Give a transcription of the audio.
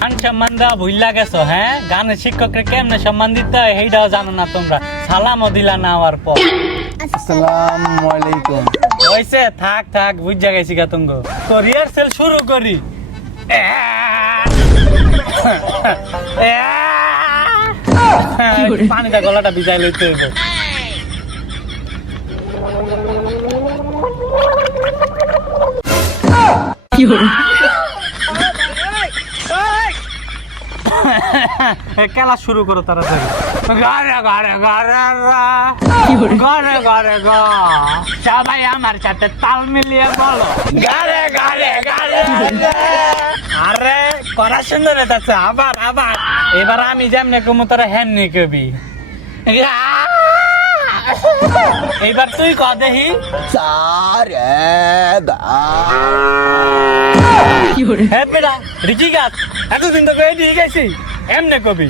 গান সম্মান দেওয়া ভুইলা গেছো, হ্যাঁ? গানের শিক্ষককে কেমনে সম্মান দিতে হয় সেইটাও জানো না তোমরা। সালামও দিলা না হওয়ার পর। আসসালামু আলাইকুম। হইছে, থাক থাক, বুঝা গেছি গা তুঙ্গ। তো রিহার্সেল শুরু করি। পানিটা গলাটা ভিজাই লইতে হইব। খেলা শুরু করো তাড়াতাড়ি। গারে গারে গারে গারে গারে গা, সবাই আমার সাথে তাল মিলিয়ে বলো গারে গারে গারে। আরে করা সুন্দর হইতাছে। আবার আবার এবার আমি যেমনে কমু তোরা হেমনি কবি। এইবার তুই ক দেখি। হ্যাঁ বেটা রিকি গাছ, এতদিন তো কয়ে দিয়ে গেছি, এমনে কবি।